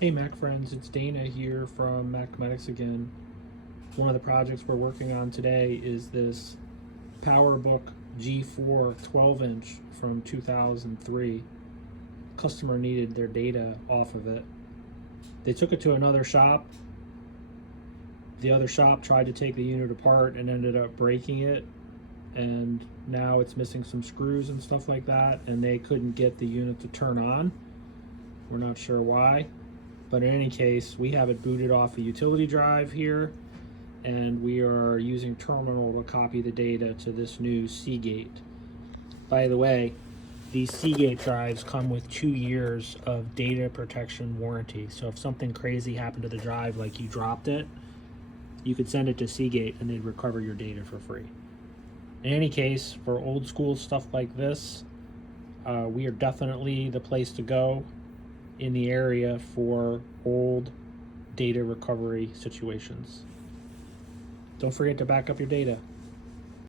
Hey Mac friends, it's Dana here from MacMedics again. One of the projects we're working on today is this PowerBook G4 12-inch from 2003. Customer needed their data off of it. They took it to another shop. The other shop tried to take the unit apart and ended up breaking it, and now it's missing some screws and stuff like that, and they couldn't get the unit to turn on. We're not sure why. But in any case, we have it booted off a utility drive here, and we are using terminal to copy the data to this new Seagate. By the way, these Seagate drives come with 2 years of data protection warranty. So if something crazy happened to the drive, like you dropped it, you could send it to Seagate and they'd recover your data for free. In any case, for old school stuff like this, we are definitely the place to go in the area for old data recovery situations. Don't forget to back up your data.